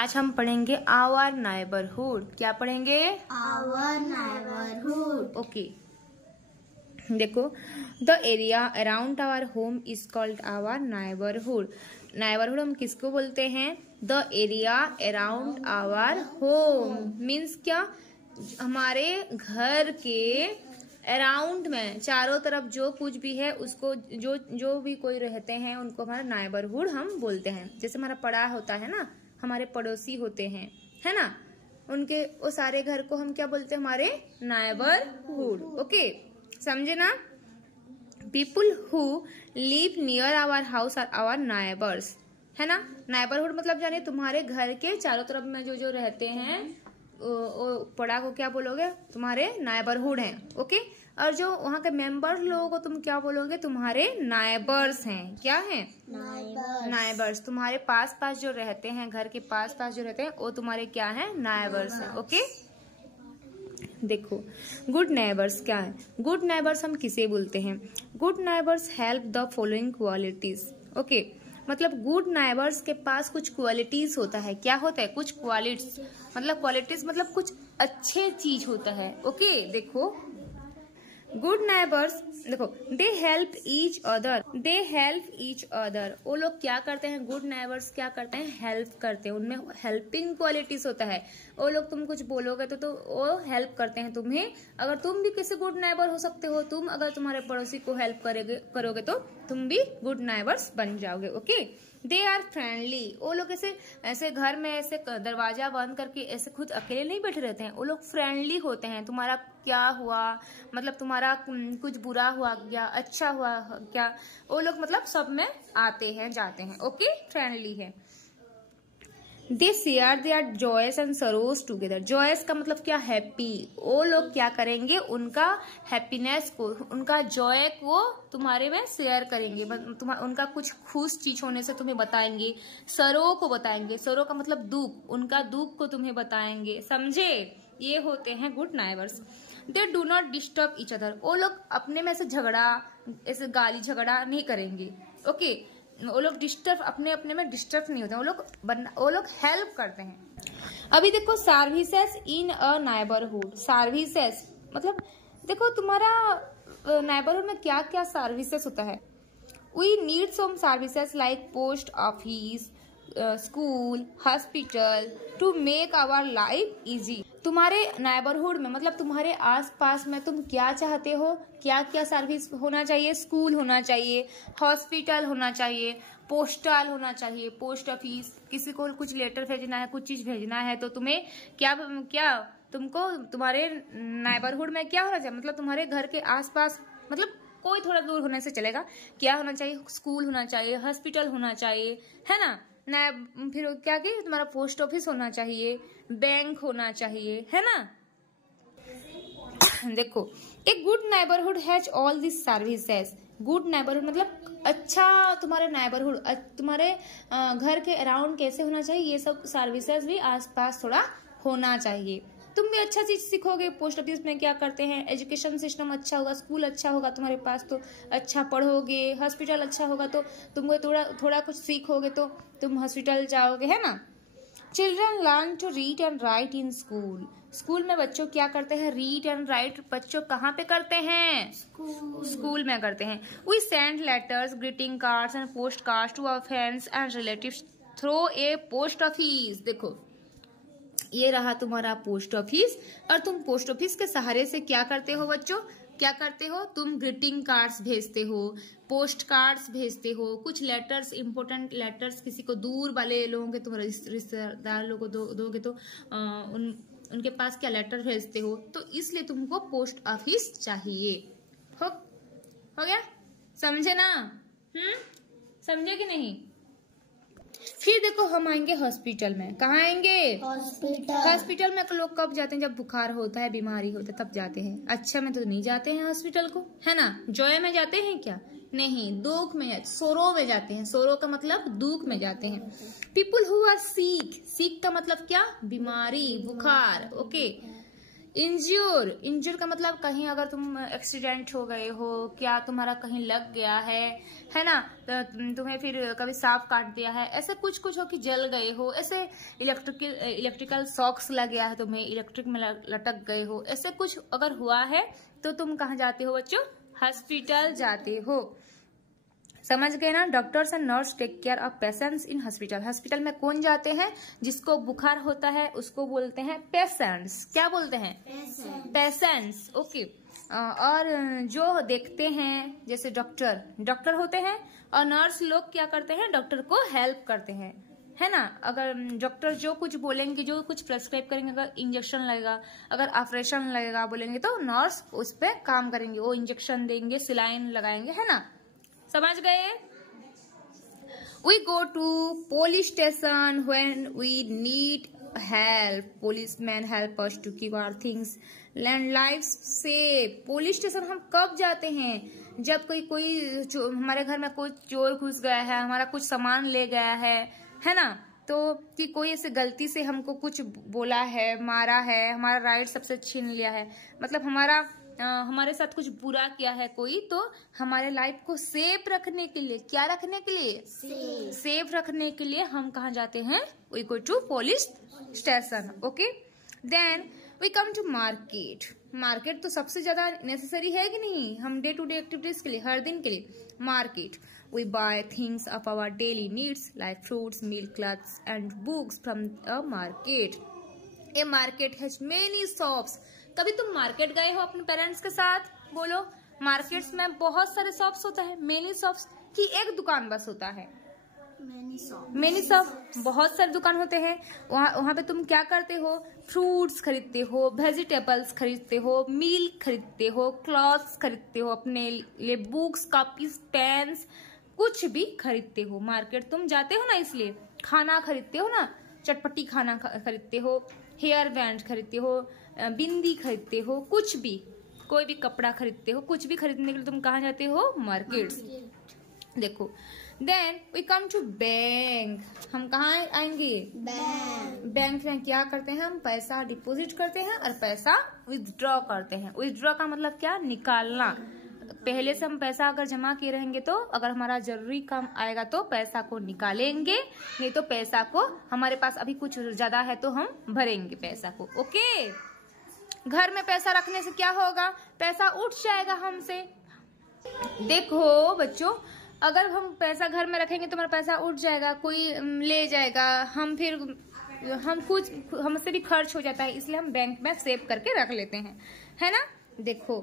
आज हम पढ़ेंगे आवर नाइबरहुड। क्या पढ़ेंगे? Our neighbourhood. ओके, देखो, the area around our home is called our neighbourhood. Neighbourhood हम किसको बोलते हैं? The area around our home means क्या? हमारे घर के अराउंड में, चारों तरफ जो कुछ भी है उसको, जो भी कोई रहते हैं उनको हमारा नाइबरहुड हम बोलते हैं। जैसे हमारा पड़ा होता है ना, हमारे पड़ोसी होते हैं, है ना, उनके वो सारे घर को हम क्या बोलते हैं? हमारे नाइबरहुड। ओके, समझे ना? People who live near our house are our neighbours, है ना। नाइबरहुड मतलब जाने तुम्हारे घर के चारों तरफ में जो जो रहते हैं पड़ा को क्या बोलोगे? तुम्हारे नाइबरहुड हैं। ओके, और जो वहाँ के मेंबर लोगों को तुम क्या बोलोगे? तुम्हारे नाइबर्स हैं। क्या हैं? नाइबर्स। तुम्हारे पास पास जो रहते हैं, घर के पास पास जो रहते हैं, वो तुम्हारे क्या हैं? नाइबर्स हैं। ओके, देखो, गुड नाइबर्स क्या है? गुड नाइबर्स हम किसे बोलते हैं? Good neighbours help the following qualities. Okay, मतलब गुड नाइबर्स के पास कुछ क्वालिटीज होता है। क्या होता है? कुछ क्वालिटीज, मतलब क्वालिटीज मतलब कुछ अच्छे चीज होता है। ओके, देखो, गुड नाइबर्स, देखो, they help each other. They help each other. वो लोग क्या करते हैं? गुड नाइबर्स क्या करते हैं? हेल्प करते हैं। उनमें हेल्पिंग क्वालिटीज होता है। वो लोग तुम कुछ बोलोगे तो वो हेल्प करते हैं तुम्हें। अगर तुम भी किसी गुड नाइबर हो सकते हो। तुम अगर तुम्हारे पड़ोसी को हेल्प करोगे तो तुम भी गुड नाइबर्स बन जाओगे। Okay, they are friendly. वो लोग ऐसे घर में ऐसे दरवाजा बंद करके ऐसे खुद अकेले नहीं बैठे रहते हैं। वो लोग फ्रेंडली होते हैं। तुम्हारा क्या हुआ, मतलब तुम्हारा कुछ बुरा हुआ क्या, अच्छा हुआ क्या, वो लोग मतलब सब में आते हैं जाते हैं। ओके, फ्रेंडली है। They share their joys and sorrows together. Joys का मतलब क्या? हैप्पी। वो लोग क्या करेंगे? उनका हैप्पीनेस को, उनका जॉय को तुम्हारे में शेयर करेंगे। उनका कुछ खुश चीज होने से तुम्हें बताएंगे। सरो को बताएंगे। सरो का मतलब दुख, उनका दुख को तुम्हें बताएंगे। समझे? ये होते हैं good neighbours. They do not disturb each other. वो लोग अपने में ऐसे झगड़ा, ऐसे गाली झगड़ा नहीं करेंगे। ओके, वो लोग डिस्टर्ब, अपने में डिस्टर्ब नहीं होते। वो लोग हेल्प करते हैं। अभी देखो, services in a neighbourhood. Services मतलब देखो, तुम्हारा नाइबरहुड में क्या क्या सर्विसेज होता है। We need some services like post office, school, hospital to make our life easy. तुम्हारे नाइबरहुड में मतलब तुम्हारे आसपास में तुम क्या चाहते हो? क्या क्या सर्विस होना चाहिए? स्कूल होना चाहिए, हॉस्पिटल होना चाहिए, पोस्टल होना चाहिए, पोस्ट ऑफिस। किसी को कुछ लेटर भेजना है, कुछ चीज भेजना है तो तुम्हें क्या तुमको तुम्हारे नाइबरहुड में क्या होना चाहिए? मतलब तुम्हारे घर के आसपास, मतलब कोई थोड़ा दूर होने से चलेगा। क्या होना चाहिए? स्कूल होना चाहिए, हॉस्पिटल होना चाहिए, है ना। फिर क्या कि तुम्हारा पोस्ट ऑफिस होना चाहिए, बैंक होना चाहिए, है ना। देखो, एक good neighbourhood has all this services. Good neighbourhood मतलब अच्छा, तुम्हारे नाइबरहुड, तुम्हारे घर के अराउंड कैसे होना चाहिए? ये सब सर्विसेज भी आसपास थोड़ा होना चाहिए। तुम भी अच्छा चीज सीखोगे। पोस्ट ऑफिस में क्या करते हैं? एजुकेशन सिस्टम अच्छा होगा, स्कूल अच्छा होगा तुम्हारे पास तो अच्छा पढ़ोगे, हॉस्पिटल अच्छा होगा तो तुमको थोड़ा कुछ सीखोगे तो तुम हॉस्पिटल जाओगे, है ना। Children learn to read and write in school. School में बच्चों क्या करते हैं? रीड एंड राइट बच्चों कहाँ पे करते हैं? स्कूल में करते हैं। We send letters, greeting cards and post cards to our friends and relatives through a post office. देखो, ये रहा तुम्हारा पोस्ट ऑफिस। और तुम पोस्ट ऑफिस के सहारे से क्या करते हो बच्चों? क्या करते हो? तुम ग्रीटिंग कार्ड्स भेजते हो, पोस्ट कार्ड्स भेजते हो, कुछ लेटर्स, इंपोर्टेंट लेटर्स किसी को, दूर वाले लोगों के तुम रिश्तेदार लोगों को दोगे तो उनके पास क्या लेटर भेजते हो। तो इसलिए तुमको पोस्ट ऑफिस चाहिए। हो गया? समझे ना? समझे कि नहीं? फिर देखो, हम आएंगे हॉस्पिटल में। कहाँ आएंगे? हॉस्पिटल में लोग कब जाते हैं? जब बुखार होता है, बीमारी होता है, तब जाते हैं। अच्छा में तो नहीं जाते हैं हॉस्पिटल को, है ना। जॉय में जाते हैं क्या? नहीं, दुख में, सोरो में जाते हैं। सोरो का मतलब दुख में जाते हैं। People who are sick. Sick का मतलब क्या? बीमारी, बुखार। ओके, इंज्योर, इंज्योर का मतलब कहीं अगर तुम एक्सीडेंट हो गए हो, क्या तुम्हारा कहीं लग गया है ना, तो तुम्हें फिर कभी सांप काट दिया है, ऐसे कुछ कुछ हो कि जल गए हो, ऐसे इलेक्ट्रिकल शॉक्स लग गया है तुम्हें, इलेक्ट्रिक में लटक गए हो, ऐसे कुछ अगर हुआ है तो तुम कहाँ जाते हो बच्चों? हॉस्पिटल जाते हो। समझ गए ना? Doctors and nurse take care of patients in hospital. Hospital में कौन जाते हैं? जिसको बुखार होता है उसको बोलते हैं पेशेंट्स। क्या बोलते हैं? पेशेंट्स। ओके। और जो देखते हैं जैसे डॉक्टर होते हैं, और नर्स लोग क्या करते हैं? डॉक्टर को हेल्प करते हैं, है ना। अगर डॉक्टर जो कुछ बोलेंगे, जो कुछ प्रेस्क्राइब करेंगे, अगर इंजेक्शन लगेगा, अगर ऑपरेशन लगेगा बोलेंगे तो नर्स उस पे काम करेंगे, वो इंजेक्शन देंगे, सिलाइन लगाएंगे, है ना। समझ गए? We go to police station when we need help. Policemen help us to keep our things and lives safe. Police station हम कब जाते हैं? जब कोई हमारे घर में कोई चोर घुस गया है, हमारा कुछ सामान ले गया है ना, तो कि कोई ऐसे गलती से हमको कुछ बोला है, मारा है, हमारा राइट सबसे छीन लिया है, मतलब हमारे साथ कुछ बुरा किया है कोई, तो हमारे लाइफ को सेफ रखने के लिए, क्या रखने के लिए? सेफ रखने के लिए हम कहाँ जाते हैं? We go to police station. Okay. Then we come to market. Market तो सबसे ज्यादा नेसेसरी है कि नहीं, हम डे टू डे एक्टिविटीज के लिए, हर दिन के लिए। Market, we buy things of our daily needs like fruits, milk, clothes and books from a market. A market has many shops. कभी तुम मार्केट गए हो अपने पेरेंट्स के साथ? बोलो। मार्केट्स में बहुत सारे शॉप्स होता है। मेनी शॉप्स की एक दुकान बस होता है। मेनी शॉप, बहुत सारे दुकान होते हैं। वहाँ पे तुम क्या करते हो? फ्रूट्स खरीदते हो, वेजिटेबल्स खरीदते हो, मिल्क खरीदते हो, क्लॉथ्स खरीदते हो, अपने लिए बुक्स, कॉपीज, पेन्स, कुछ भी खरीदते हो। मार्केट तुम जाते हो ना, इसलिए खाना खरीदते हो ना, चटपटी खाना खरीदते हो, हेयर बैंड खरीदते हो, बिंदी खरीदते हो, कुछ भी, कोई भी कपड़ा खरीदते हो, कुछ भी खरीदने के लिए तुम कहाँ जाते हो? मार्केट्स। देखो। Then we come to bank. हम कहाँ आएंगे? बैंक में क्या करते हैं? हम पैसा डिपॉजिट करते हैं और पैसा विथड्रॉ करते हैं। विथड्रॉ का मतलब क्या? निकालना। पहले से हम पैसा अगर जमा किए रहेंगे तो अगर हमारा जरूरी काम आएगा तो पैसा को निकालेंगे, नहीं तो पैसा को, हमारे पास अभी कुछ ज्यादा है तो हम भरेंगे पैसा को। ओके। घर में पैसा रखने से क्या होगा? पैसा उठ जाएगा हमसे। देखो बच्चों, अगर हम पैसा घर में रखेंगे तो हमारा पैसा उठ जाएगा, कोई ले जाएगा, हम कुछ हमसे भी खर्च हो जाता है, इसलिए हम बैंक में सेव करके रख लेते हैं, है ना। देखो,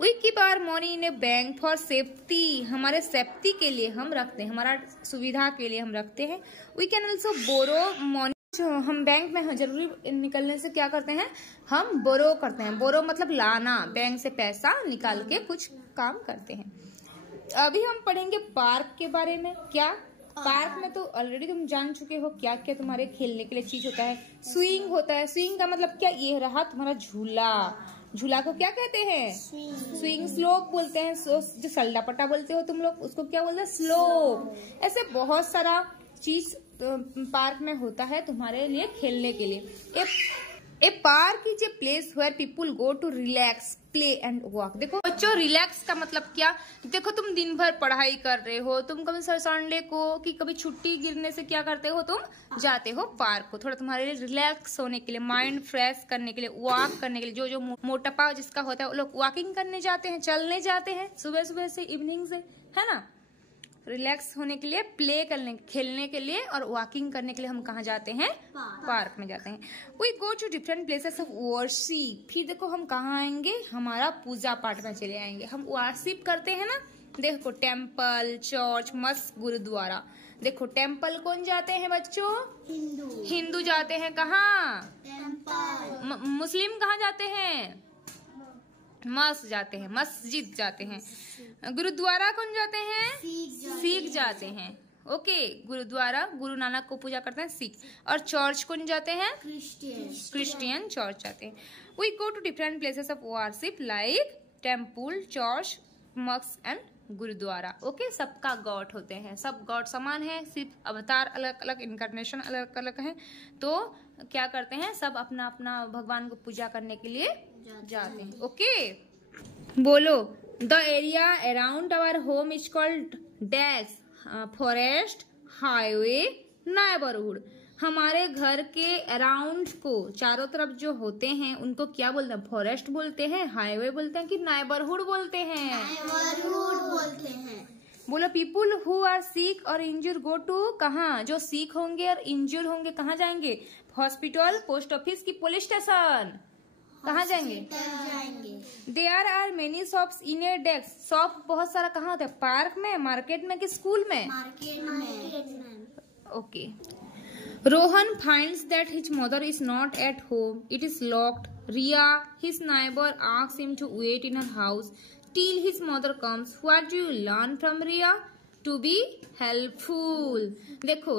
we keep our money in a bank for safety. हमारे सेफ्टी के लिए हम रखते हैं, हमारा सुविधा के लिए हम रखते हैं। We can also borrow money. हम बैंक में जरूरी निकलने से क्या करते हैं? हम बोरो करते हैं। बोरो मतलब लाना, बैंक से पैसा निकाल के कुछ काम करते हैं। अभी हम पढ़ेंगे पार्क के बारे में। क्या? पार्क में तो ऑलरेडी तुम जान चुके हो क्या क्या तुम्हारे खेलने के लिए चीज होता है। स्विंग होता है। स्विंग का मतलब क्या? ये रहा तुम्हारा झूला। झूला को क्या कहते हैं? स्विंग। स्लोप बोलते हैं। जो सल्लापट्टा बोलते हो तुम लोग, उसको क्या बोलते हैं? स्लोप। ऐसे बहुत सारा चीज पार्क में होता है तुम्हारे लिए खेलने के लिए। A park is a place where people go to relax, play and walk. देखो बच्चों, रिलैक्स का मतलब क्या? देखो, तुम दिन भर पढ़ाई कर रहे हो, तुम कभी संडे को कि कभी छुट्टी गिरने से क्या करते हो? तुम जाते हो पार्क को, थोड़ा तुम्हारे लिए रिलैक्स होने के लिए, माइंड फ्रेश करने के लिए, वॉक करने के लिए। जो मोटापा जिसका होता है वो लोग वॉकिंग करने जाते हैं, चलने जाते हैं सुबह सुबह से, इवनिंग से, है ना। रिलैक्स होने के लिए, प्ले करने, खेलने के लिए और वॉकिंग करने के लिए हम कहाँ जाते हैं? पार्क में जाते हैं। We go to different places of worship. फिर देखो हम कहाँ आएंगे? हमारा पूजा पाठ में चले आएंगे। हम वर्शिप करते हैं ना। देखो, टेम्पल, चर्च, मस्जिद, गुरुद्वारा। देखो, टेम्पल कौन जाते हैं बच्चों? हिंदू जाते हैं। कहाँ? टेम्पल। मुस्लिम कहाँ जाते हैं? मस्जिद जाते हैं, मस्जिद जाते हैं। गुरुद्वारा कौन जाते हैं? सिख जाते हैं। ओके। गुरुद्वारा गुरु नानक को पूजा करते हैं सिख। और चर्च कौन जाते हैं? क्रिश्चियन चर्च जाते हैं। We go to different places of worship like temple, church, मस्जिद एंड गुरुद्वारा। ओके, सबका गॉड होते हैं, सब गॉड समान है, सिर्फ अवतार अलग अलग, इनकारनेशन अलग अलग है। तो क्या करते हैं, सब अपना अपना भगवान को पूजा करने के लिए जाते हैं। ओके, बोलो। The area around our home is called dash, forest, highway, neighbourhood. हमारे घर के अराउंड को, चारों तरफ जो होते हैं, उनको क्या बोलते हैं? फॉरेस्ट बोलते हैं, हाईवे बोलते हैं कि नेबरहुड बोलते हैं? नेबरहुड बोलते हैं। बोलो। पीपुल हु आर सिक और इंजर्ड गो टू, कहाँ? जो सिक होंगे और इंजर्ड होंगे कहाँ जाएंगे? हॉस्पिटल, पोस्ट ऑफिस की पुलिस स्टेशन, कहाँ जाएंगे? There are many shops in a desk. Shop बहुत सारा कहाँ होता है? पार्क में, मार्केट में कि स्कूल में? मार्केट में। Okay. Rohan finds that his mother is not at home. It is locked. Ria, his neighbor, asks him to wait in her house till his mother comes. What do you learn from Ria? To be helpful. देखो,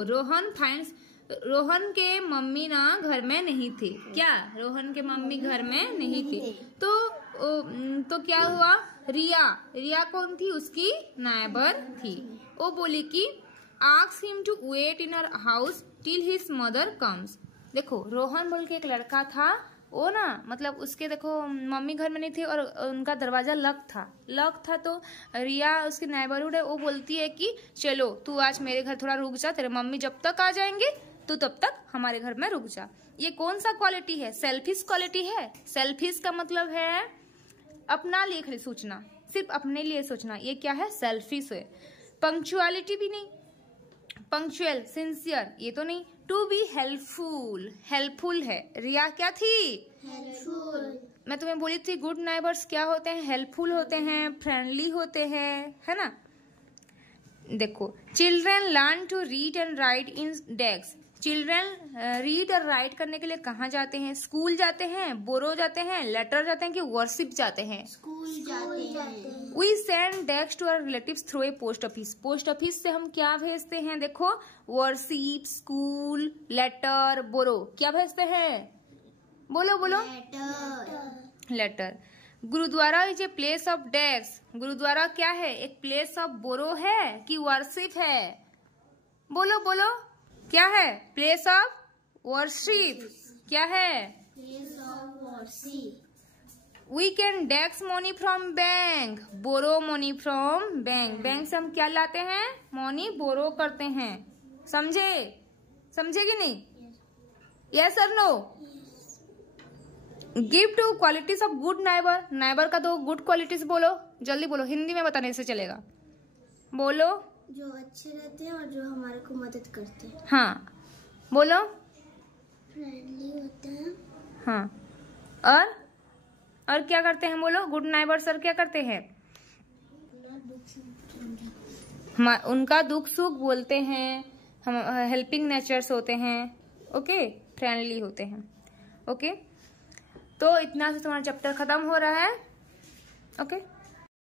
रोहन के mummy ना घर में नहीं थे। क्या? रोहन के mummy घर में नहीं थे। तो क्या हुआ? रिया कौन थी? उसकी नाइबर थी। वो बोली कि ask him to wait in her house till his mother comes. देखो, रोहन बोल के एक लड़का था, वो ना मतलब उसके देखो मम्मी घर में नहीं थी और उनका दरवाजा लॉक था। तो रिया उसकी नेबरहुड है, वो बोलती है कि चलो तू आज मेरे घर थोड़ा रुक जा, तेरे मम्मी जब तक आ जाएंगे तू तब तक हमारे घर में रुक जा। ये कौन सा क्वालिटी है? सेल्फिश क्वालिटी है। सेल्फिश का मतलब है अपना लिए सोचना, सिर्फ अपने लिए सोचना। ये क्या है? सेल्फिश है। पंक्चुअलिटी भी नहीं, पंक्चुअल, सिंसियर, ये तो नहीं। टू बी हेल्पफुल है। रिया क्या थी? हेल्पफुल। मैं तुम्हें बोली थी गुड नाइबर्स क्या होते हैं? हेल्पफुल होते हैं, फ्रेंडली होते हैं, है ना। देखो, children learn to read and write in desk. Children read और राइट करने के लिए कहाँ जाते हैं? स्कूल जाते हैं, बोरो जाते हैं, लेटर जाते हैं कि वर्शिप जाते हैं? स्कूल जाते हैं। We send desk to our relatives through a post office. Post office से हम क्या भेजते हैं? देखो, वर्शिप, स्कूल, लेटर, बोरो, क्या भेजते हैं? बोलो। Letter. Gurdwara is a place of desk. Gurdwara क्या है? एक प्लेस ऑफ बोरो है कि वर्शिप है? बोलो। क्या है? Place of worship. क्या है? Place of worship. We can dex money from bank, borrow money from bank. Bank से हम क्या लाते हैं? मनी बोरो करते हैं। समझे कि नहीं? यस और no? Give two qualities of good neighbour. Neighbour का 2 गुड क्वालिटीज बोलो, जल्दी बोलो, हिंदी में बताने से चलेगा। बोलो। जो अच्छे रहते हैं और जो हमारे को मदद करते हैं। हाँ, बोलो। फ्रेंडली होते हैं। हाँ, और क्या करते हैं? बोलो। गुड नाइबर सर क्या करते हैं? उनका दुख सुख बोलते हैं, हम हेल्पिंग नेचर्स होते हैं। ओके, फ्रेंडली होते हैं। ओके, तो इतना से तुम्हारा चैप्टर खत्म हो रहा है। ओके।